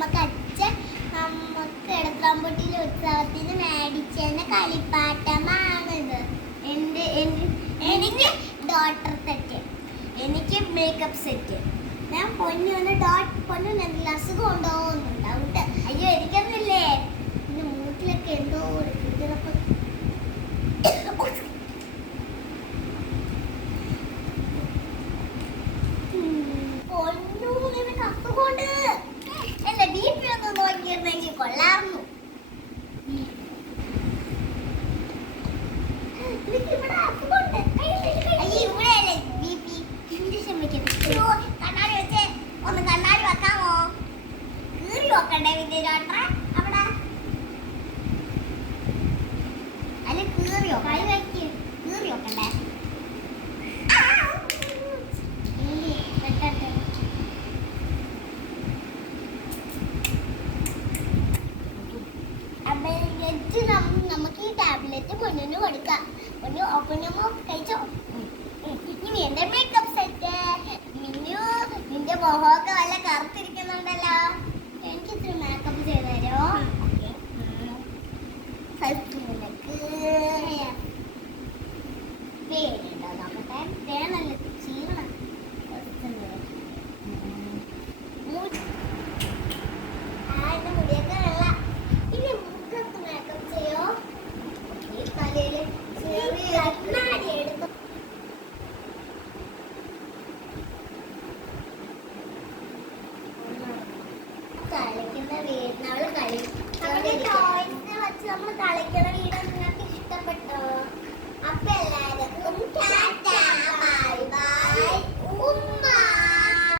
നമുക്ക് അച്ഛൻ നമുക്ക് ഇടത്തമ്പൊട്ടിയിലെ ഉത്സവത്തിന് മേടിച്ചെന്ന കളിപ്പാട്ടമാണിത്. എന്റെ എനിക്ക് ഡോട്ടർ സെറ്റ് എനിക്ക് മേക്കപ്പ് സെറ്റ് ഞാൻ പൊന്നു വന്ന് ഡോട്ട് പൊന്നു നെല്ലാസുഖം ഉണ്ടോ കീറി വെക്കണ്ടേ വിദ്യ ഡോക്ടറെ അല്ല കീറിയോ? കൈ വെക്ക്. കീറി വെക്കണ്ടേ ആ! ഇല്ലേ, വെക്കട്ടെ. അപ്പൊ ഇത് നം- നമുക്ക് ഈ ടാബ്ലറ്റ് പൊന്നിന് കൊടുക്കാം. പൊന്നു ഒപ്പനമ്മോ കഴിച്ചോ. ഇനി എന്റെ മേക്കപ്പ് സെറ്റ് മിന്നു നിന്റെ മുഖം അപ്പോൾ വേറെ നല്ലത്